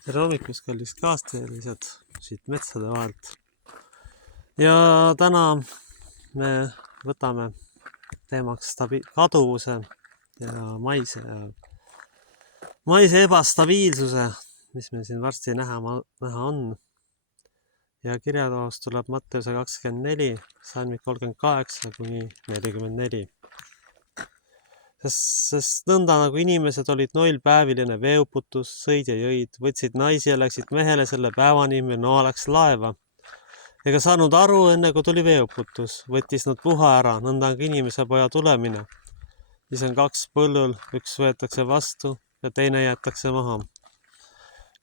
Tere hommikust, kallis kaasteelised siit metsade vahelt. Ja täna me võtame teemaks kaduvuse ja maise ebastabiilsuse, mis meil siin varsti näha on. Ja kirjatoos tuleb Matteuse 24, salmid 38 kuni 44. Sest nõnda nagu inimesed olid noil päevil enne veeuputus, sõid ja jõid, võtsid naisi ja läksid mehele selle päevani, mil Noa läks laeva. Ega saanud aru, enne kui tuli veeuputus, võttis nad puha ära, nõnda ka inimese poja tulemine. Siis on 2 põllul, üks võetakse vastu ja teine jäetakse maha.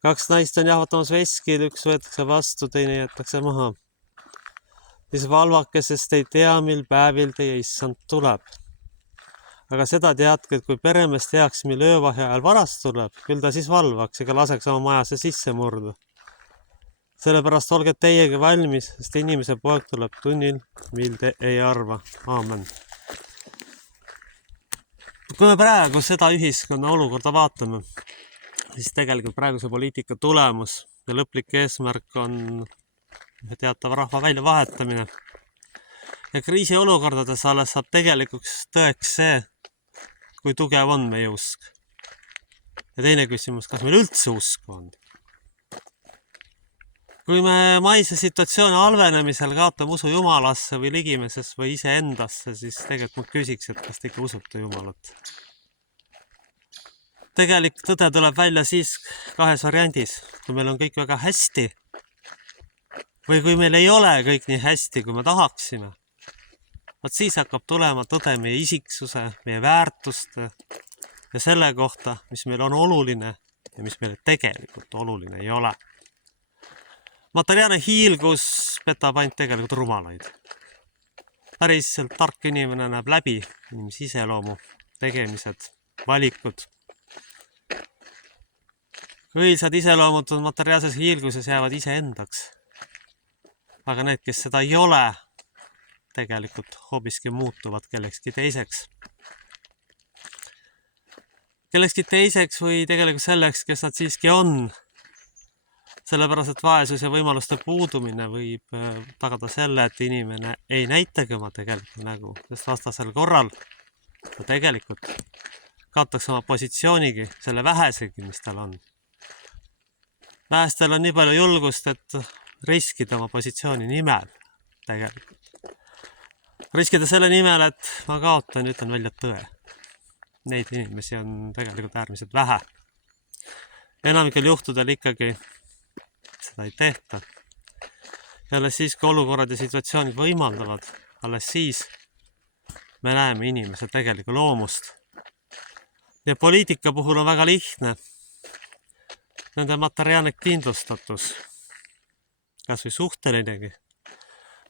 2 naist on jahvatamas veskil, üks võetakse vastu, teine jäetakse maha. Siis valvake, sest ei tea, mil päevil teie issand tuleb. Aga seda teadke, et kui peremees teaks, mil öövahe ajal varast tuleb, küll ta siis valvaks ega laseks oma majasse sisse murda. Sellepärast olge teiegi valmis, sest inimese poeg tuleb tunnil, mil te ei arva. Aamen. Kui me praegu seda ühiskonna olukorda vaatame, siis tegelikult praeguse poliitika tulemus ja lõplik eesmärk on teatava rahva väljavahetamine. Ja kriisiolukordades alles saab tegelikuks tõeks see, kui tugev on meie usk. Ja teine küsimus, kas meil üldse usku on? Kui me maise situatsiooni halvenemisel kaotame usu Jumalasse või ligimeses või iseendasse, siis tegelikult ma küsiks, et kas te ikka usute Jumalat. Tegelik tõde tuleb välja siis 2 variandis, kui meil on kõik väga hästi või kui meil ei ole kõik nii hästi, kui me tahaksime. Vaat siis hakkab tulema tõde meie isiksuse, meie väärtuste ja selle kohta, mis meil on oluline ja mis meile tegelikult oluline ei ole. Materiaalne hiilgus petab ainult tegelikult rumalaid. Päriselt tark inimene näeb läbi inimese iseloomu, tegemised, valikud. Õilsad iseloomud on materiaalses hiilguses jäävad iseendaks. Aga need, kes seda ei ole, tegelikult hoobiski muutuvad kellekski teiseks. Kellekski teiseks või tegelikult selleks, kes nad siiski on. Sellepärast, et vaesus ja võimaluste puudumine võib tagada selle, et inimene ei näitagi oma tegelikult nägu, sest vastasel korral ta tegelikult kaotaks oma positsioonigi, selle vähesegi, mis tal on. Vähestel on nii palju julgust, et riskida oma positsiooni nimel tegelikult. Riskida selle nimel, et ma kaotan ja ütlen välja tõe. Neid inimesi on tegelikult äärmiselt vähe. Enamikel juhtudel ikkagi seda ei tehta. Ja alles siis, kui olukorrad ja situatsioonid võimaldavad, alles siis me näeme inimese tegelikku loomust. Ja poliitika puhul on väga lihtne. Nende materiaalne kindlustatus, kas või suhtelinegi,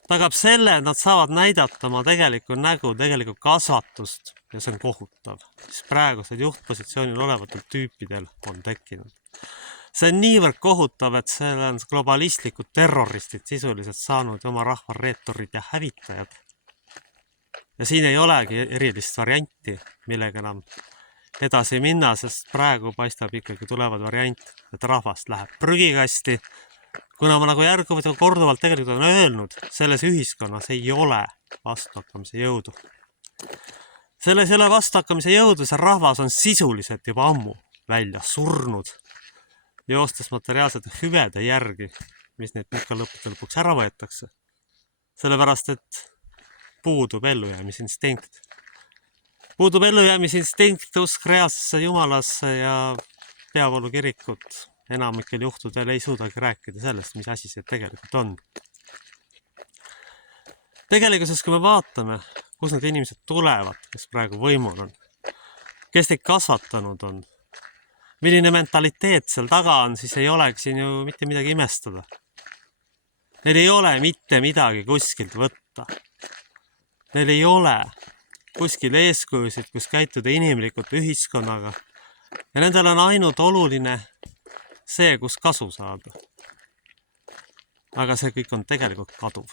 tagab selle, et nad saavad näidata oma tegelikku nägu, tegelikku kasvatust ja see on kohutav, mis praegused juhtpositsioonil olevatel tüüpidel on tekkinud. See on niivõrd kohutav, et selle on globalistlikud terroristid sisuliselt saanud oma rahva reetorid ja hävitajad. Ja siin ei olegi erilist varianti, millega enam edasi minna, sest praegu paistab ikkagi tulevad variant, et rahvast läheb prügikasti. Kuna ma nagu järguvalt ja korduvalt tegelikult olen öelnud, selles ühiskonnas ei ole vastuhakkamise jõudu. Selles ei ole vastuhakkamise jõudu, see rahvas on sisuliselt juba ammu välja surnud, joostes materiaalsete hüvede järgi, mis need ikka lõpuks ära võetakse. Sellepärast, et puudub ellujäämisinstinkt. Puudub ellujäämisinstinkt, usk reaalsesse Jumalasse ja peavoolukirikut. Enamikel juhtudel ei suudagi rääkida sellest, mis asi see tegelikult on. Tegelikkuses, kui me vaatame, kus need inimesed tulevad, kes praegu võimul on, kes neid kasvatanud on, milline mentaliteet seal taga on, siis ei olegi siin ju mitte midagi imestada. Neil ei ole mitte midagi kuskilt võtta. Neil ei ole kuskil eeskujusid, kus käituda inimlikult ühiskonnaga. Ja nendel on ainult oluline see, kus kasu saada. Aga see kõik on tegelikult kaduv.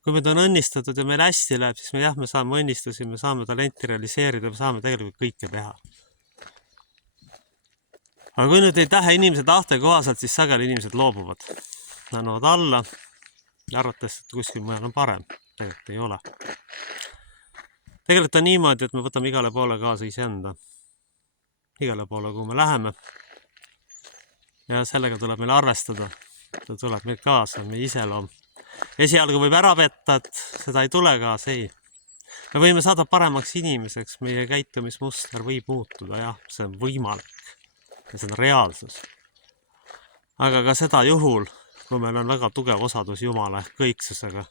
Kui meid on õnnistatud ja meil hästi läheb, siis me saame õnnistusi, me saame talenti realiseerida, me saame tegelikult kõike teha. Aga kui nüüd ei tähe inimese tahte kohaselt, siis sageli inimesed loobuvad. Annuvad alla, arvates, et kuskil mujal on parem. Tegelikult ei ole. Tegelikult on niimoodi, et me võtame igale poole kaasa iseenda. Igale poole, kuhu me läheme. Ja sellega tuleb meil arvestada. Ta tuleb meil kaasa, meie iseloom. Esialgu võib ära petta, et seda ei tule kaasa, ei. Me võime saada paremaks inimeseks, meie käitumismuster võib muutuda, jah, see on võimalik. Ja see on reaalsus. Aga ka seda juhul, kui meil on väga tugev osadus Jumala ehk kõiksusega.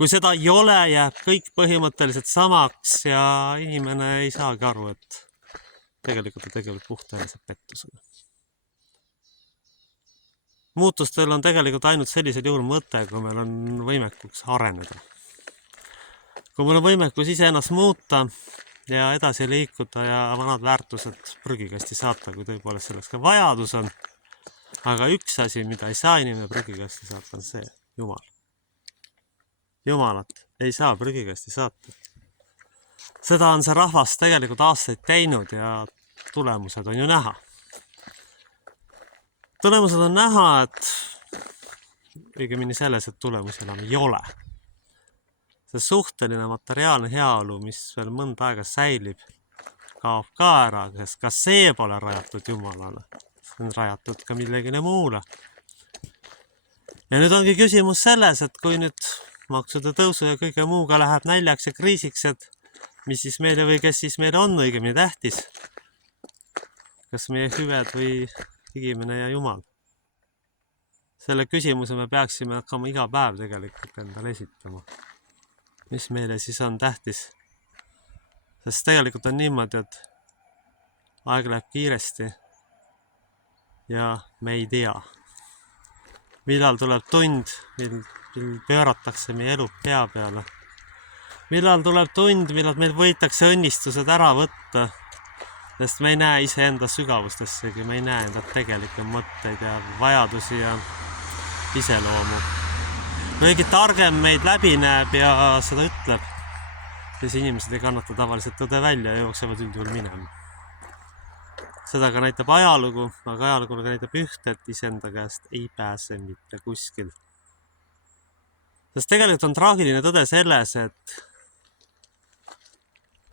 Kui seda ei ole, jääb kõik põhimõtteliselt samaks ja inimene ei saagi aru, et tegelikult ta tegeleb puhtajalise pettusega. Muutustel on tegelikult ainult sellisel juhul mõte, kui meil on võimekuks areneda. Kui meil on võimekus iseennast muuta ja edasi liikuda ja vanad väärtused prügikasti saata, kui tõepoolest selleks ka vajadus on. Aga üks asi, mida ei saa inimene prügikasti saata, on see Jumal. Jumalat ei saa prügikasti saata. Seda on see rahvas tegelikult aastaid teinud ja tulemused on ju näha. Tulemused on näha, et õigemini selles, et tulemusi enam ei ole. See suhteline materiaalne heaolu, mis veel mõnda aega säilib, kaob ka ära, sest ka see pole rajatud Jumalale. See on rajatud ka millegile muule. Ja nüüd ongi küsimus selles, et kui nüüd maksude tõusu ja kõige muuga läheb näljaks ja kriisiks, et mis siis meile või kes siis meile on õigemini tähtis. Kas meie hüved või igimene ja Jumal? Selle küsimuse me peaksime hakkama iga päev tegelikult endale esitama. Mis meile siis on tähtis? Sest tegelikult on niimoodi, et aeg läheb kiiresti ja me ei tea. Millal tuleb tund, mil pööratakse meie elu pea peale. Millal tuleb tund, millal meil võitakse õnnistused ära võtta, sest me ei näe iseenda sügavustessegi, me ei näe enda tegelikke mõtteid ja vajadusi ja iseloomu. Kuigi targem meid läbi näeb ja seda ütleb, siis inimesed ei kannata tavaliselt tõde välja ja jooksevad üldjuhul minema. Seda ka näitab ajalugu, aga ajalugu ka näitab ühte, et iseenda käest ei pääse mitte kuskil. Sest tegelikult on traagiline tõde selles, et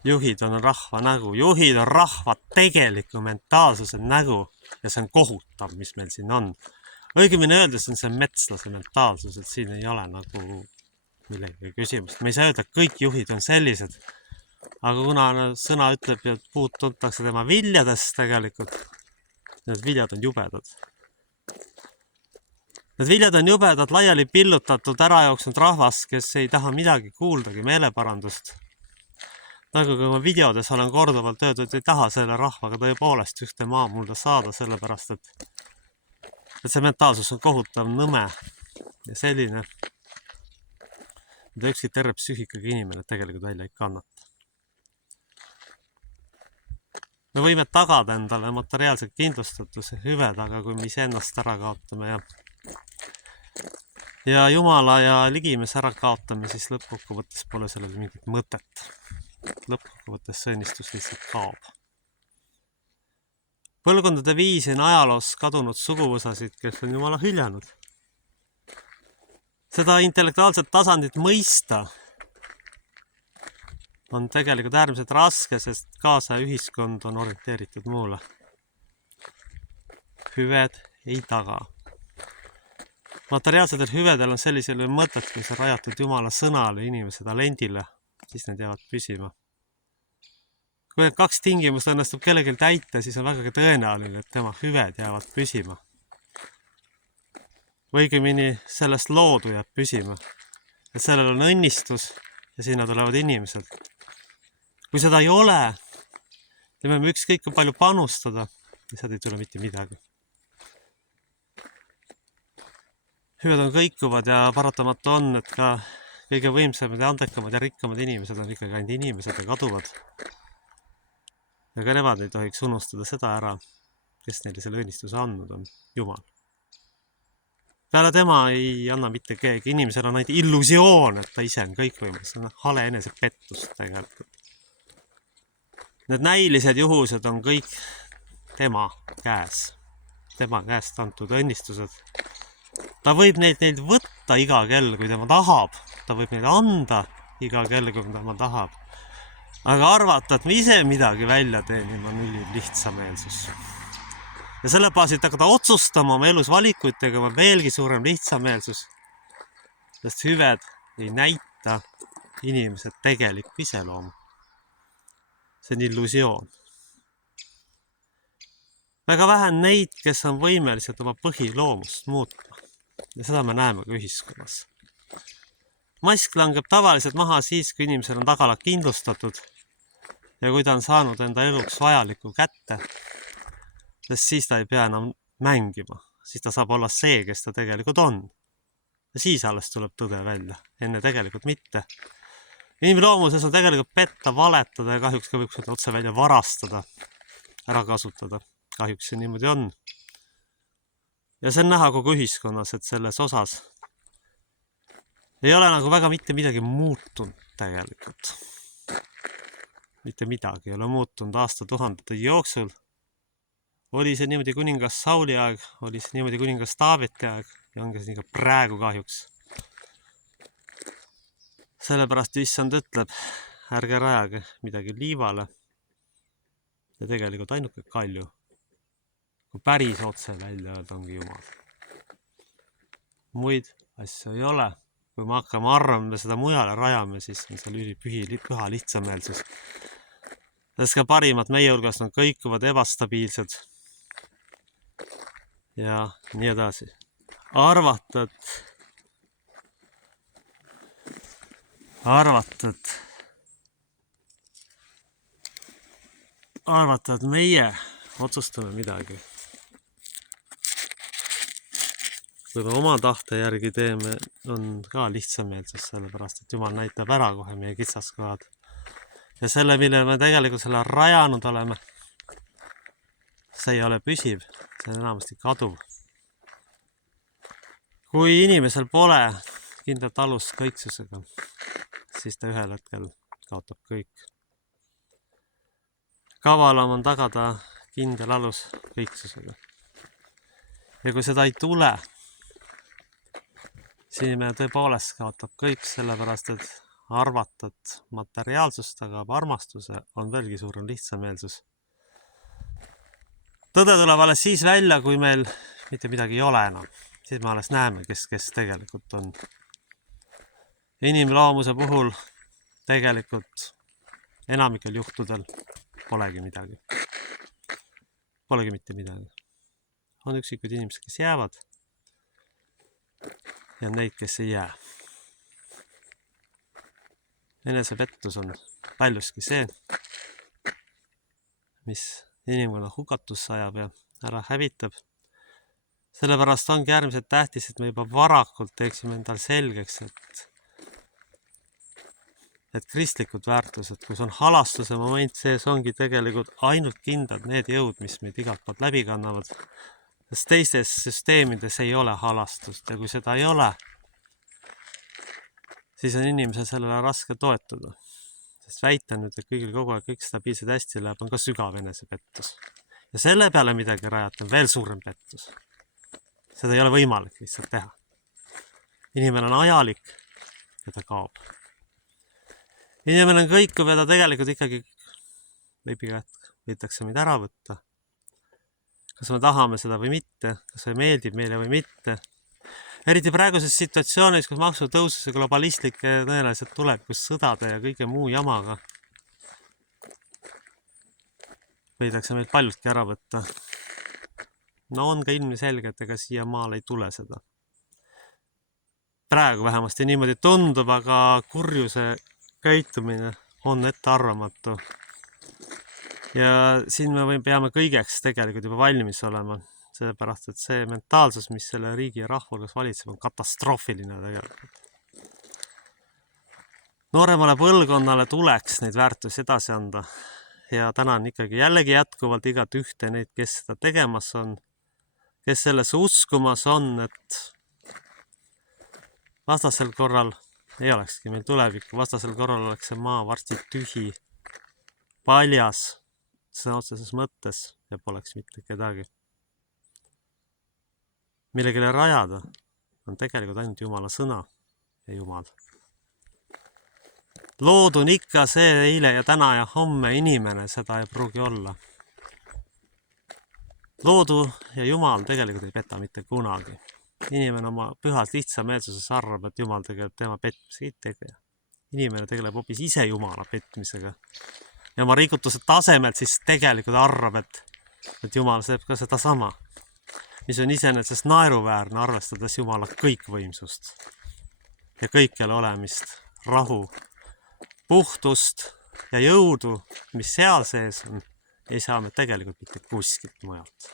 juhid on rahva nägu. Juhid on rahva tegeliku mentaalsuse nägu ja see on kohutav, mis meil siin on. Õigemini öeldes on see metslase mentaalsus, et siin ei ole nagu millegi küsimust. Me ei saa öelda, et kõik juhid on sellised. Aga kuna sõna ütleb, et puud tuntakse tema viljadest tegelikult, need viljad on jubedad. Need viljad on jubedad, laiali pillutatud, ära jooksnud rahvas, kes ei taha midagi kuuldagi meeleparandust. Nagu kui ma videodes olen korduvalt öeldud, et ei taha selle rahvaga tõepoolest ühte maamulda saada, sellepärast et see mentaalsus on kohutav nõme ja selline, mida ükski terve psüühikaga inimene tegelikult välja ei kannata. Me võime tagada endale materiaalse kindlustatuse hüved, aga kui me iseennast ära kaotame ja Jumala ja ligimes ära kaotame, siis lõppkokkuvõttes pole sellel mingit mõtet. Lõppkokkuvõttes see õnnistus lihtsalt kaob. Põlvkondade viisi on ajaloos kadunud suguvõsasid, kes on Jumala hüljanud. Seda intellektuaalset tasandit mõista on tegelikult äärmiselt raske, sest kaasa ühiskond on orienteeritud muule. Hüved ei taga. Materiaalsetel hüvedel on sellisel mõtet, kui see on rajatud Jumala sõnale, inimese talendile, siis need jäävad püsima. Kui need kaks tingimust õnnestub kellelgi täita, siis on väga tõenäoline, et tema hüved jäävad püsima. Õigemini sellest loodu jääb püsima. Et sellel on õnnistus ja sinna tulevad inimesed. Kui seda ei ole, ja me ükskõik kui palju panustada, siis seda ei tule mitte midagi. Hüved on kõikuvad ja paratamatu on, et ka kõige võimsamad ja andekamad ja rikkamad inimesed on ikkagi ainult inimesed ja kaduvad. Ja ka nemad ei tohiks unustada seda ära, kes neile selle õnnistuse andnud on, Jumal. Peale tema ei anna mitte keegi, inimesel on ainult illusioon, et ta ise on kõikvõimas, see on hale enesepettus tegelikult. Need näilised juhused on kõik tema käest antud õnnistused. Ta võib neid võtta iga kell, kui tema tahab. Ta võib neid anda iga kell, kui tema tahab. Aga arvata, et me ise midagi välja teenime, on ülim lihtsameelsus. Ja selle baasil hakata otsustama oma elus valikuid tegema veelgi suurem lihtsameelsus. Sest hüved ei näita inimese tegelikku iseloomu. See on illusioon. Väga vähe on neid, kes on võimelised oma põhiloomust muutma. Ja seda me näeme ka ühiskonnas. Mask langeb tavaliselt maha siis, kui inimesel on tagala kindlustatud ja kui ta on saanud enda eluks vajaliku kätte, sest siis ta ei pea enam mängima. Siis ta saab olla see, kes ta tegelikult on. Ja siis alles tuleb tõde välja. Enne tegelikult mitte. Inimloomuses on tegelikult petta, valetada ja kahjuks ka võib seda otse välja varastada, ära kasutada. Kahjuks see niimoodi on. Ja see on näha kogu ühiskonnas, et selles osas ei ole nagu väga mitte midagi muutunud tegelikult. Mitte midagi ei ole muutunud aastatuhandete jooksul. Oli see niimoodi kuningas Sauli aeg, oli see niimoodi kuningas Taaveti aeg ja ongi see nii ka praegu kahjuks. Sellepärast issand ütleb, ärge rajage midagi liivale ja tegelikult ainuke kalju. Kui päris otse välja öelda, ongi Jumal. Muid asju ei ole. Kui me hakkame arvame seda mujale rajame, siis on seal püha lihtsameelsus. Sest ka parimad meie hulgas on kõikuvad ebastabiilsed ja nii edasi. Arvata, et meie otsustame midagi. Kui me oma tahte järgi teeme, on ka lihtsameelsus, sellepärast, et Jumal näitab ära kohe meie kitsaskohad. Ja selle, mille me tegelikult selle rajanud oleme, see ei ole püsiv, see on enamasti kaduv. Kui inimesel pole kindlat alust kõiksusega, siis ta ühel hetkel kaotab kõik. Kavalam on tagada kindel alus kõiksusega. Ja kui seda ei tule, siis inimene tõepoolest kaotab kõik, sellepärast, et arvata, et materiaalsust tagab armastuse, on veelgi suurem lihtsameelsus. Tõde tuleb alles siis välja, kui meil mitte midagi ei ole enam. Siis me alles näeme, kes tegelikult on. Inimloomuse puhul tegelikult enamikel juhtudel polegi midagi. Polegi mitte midagi. On üksikud inimesed, kes jäävad ja neid, kes ei jää. Enesepettus on paljuski see, mis inimkonna hukatus sajab ja ära hävitab. Sellepärast ongi äärmiselt tähtis, et me juba varakult teeksime endal selgeks, et kristlikud väärtused, kus on halastuse moment sees, ongi tegelikult ainult kindlad need jõud, mis meid igalt poolt läbi kannavad. Sest teistes süsteemides ei ole halastust ja kui seda ei ole, siis on inimesel sellele raske toetuda. Sest väita nüüd, et kõigil kogu aeg kõik stabiilselt hästi läheb, on ka sügav enesepettus. Ja selle peale midagi rajata on veel suurem pettus. Seda ei ole võimalik lihtsalt teha. Inimene on ajalik ja ta kaob. Inimene on kõikuv ja ta tegelikult ikkagi võitakse meid ära võtta. Kas me tahame seda või mitte, kas see meeldib meile või mitte. Eriti praeguses situatsioonis, kus maksutõusus ja globalistlikke tõenäoliselt tulevikus sõdade ja kõige muu jamaga võidakse meid paljudki ära võtta. No on ka ilmselge, et ega siia maal ei tule seda. Praegu vähemasti niimoodi tundub, aga kurjuse käitumine on ettearvamatu. Ja siin me peame kõigeks tegelikult juba valmis olema. Sellepärast, et see mentaalsus, mis selle riigi ja rahvulgas valitseb, on katastroofiline tegelikult. Nooremale põlvkonnale tuleks neid väärtusi edasi anda. Ja tänan ikkagi jällegi jätkuvalt igat ühte neid, kes seda tegemas on, kes selles uskumas on, et vastasel korral ei olekski meil tulevikku, vastasel korral oleks see maa varsti tühi, paljas, sõna otseses mõttes ja poleks mitte kedagi. Millegile rajada on tegelikult ainult Jumala sõna ja Jumal. Lood on ikka see eile ja täna ja homme, inimene seda ei pruugi olla. Loodu ja Jumal tegelikult ei peta mitte kunagi. Inimene oma pühas lihtsa meelsuses arvab, et Jumal tegeleb tema petmisega, ei tege. Inimene tegeleb hoopis ise Jumala petmisega. Ja oma rikutuse tasemelt siis tegelikult arvab, et Jumal teeb ka seda sama, mis on iseenesest naeruväärne, arvestades Jumala kõikvõimsust ja kõikjal olemist, rahu, puhtust ja jõudu, mis seal sees on, ei saa me tegelikult mitte kuskilt mujalt.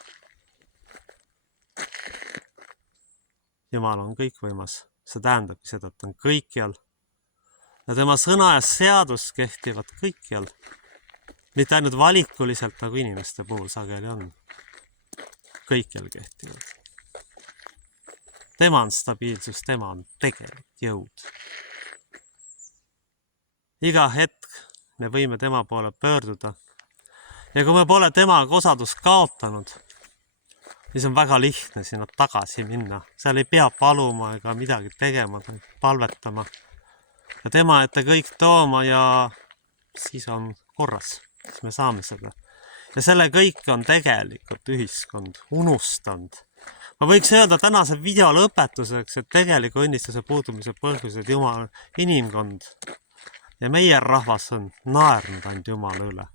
Jumal on kõikvõimas, see tähendabki seda, et on kõikjal ja tema sõna ja seadus kehtivad kõikjal, mitte ainult valikuliselt, nagu inimeste puhul sageli on. Kõikjal kehtivad. Tema on stabiilsus, tema on tegelik jõud. Iga hetk me võime tema poole pöörduda ja kui me pole temaga osadust kaotanud, siis on väga lihtne sinna tagasi minna. Seal ei pea paluma ega midagi tegema, palvetama ja tema ette kõik tooma ja siis on korras, siis me saame seda. Ja selle kõik on tegelikult ühiskond unustanud. Ma võiks öelda tänase video lõpetuseks, et tegeliku õnnistuse puudumise põhjused Jumal inimkond ja meie rahvas on naernud ainult Jumala üle.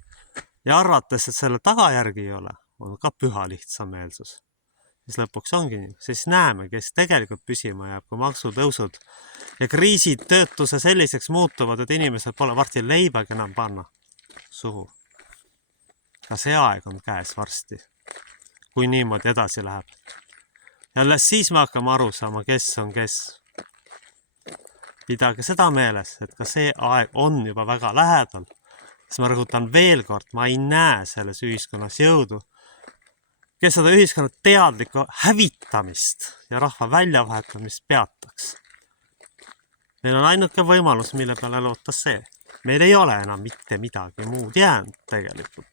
Ja arvates, et selle tagajärgi ei ole, on ka püha lihtsameelsus. Siis lõpuks ongi nii. Siis näeme, kes tegelikult püsima jääb, kui maksutõusud ja kriisid töötuse selliseks muutuvad, et inimesed pole varsti leibagi enam panna suhu. Ka see aeg on käes varsti, kui niimoodi edasi läheb. Ja alles siis me hakkame aru saama, kes on kes. Pidage seda meeles, et ka see aeg on juba väga lähedal. Siis ma rõhutan veel kord, ma ei näe selles ühiskonnas jõudu, kes seda ühiskonna teadlikku hävitamist ja rahva väljavahetamist peataks. Meil on ainuke võimalus, mille peale loota see. Meil ei ole enam mitte midagi muud jäänud tegelikult.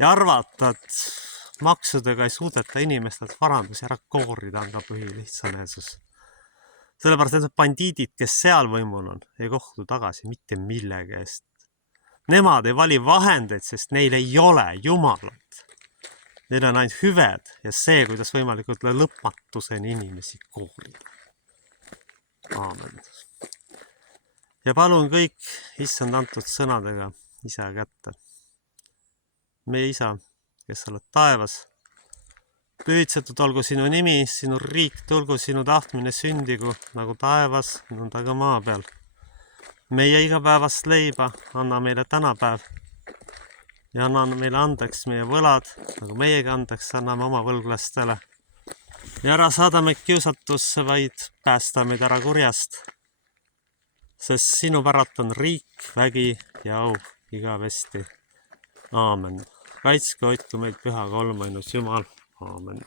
Ja arvata, et maksudega ei suudeta inimestelt varandusi ära koorida, on ka põhi lihtsameelsus. Sellepärast, et bandiidid, kes seal võimul on, ei kohtu tagasi mitte millegi eest. Nemad ei vali vahendeid, sest neil ei ole Jumalat. Neil on ainult hüved ja see, kuidas võimalikult lõpmatuseni inimesi koorida. Aamen. Ja palun kõik issand antud sõnadega isa kätte. Meie isa, kes oled taevas, pühitsetud olgu sinu nimi, sinu riik, tulgu sinu tahtmine sündigu nagu taevas, nõnda ka maa peal. Meie igapäevast leiba anna meile tänapäev ja anna meile andeks meie võlad, nagu meiegi andeks anname oma võlglastele. Ja ära saada meid kiusatusse, vaid päästa meid ära kurjast, sest sinu päralt on riik, vägi ja au igavesti. Aamen. Kaitske hoidku meid püha kolmainus Jumal. Aamen.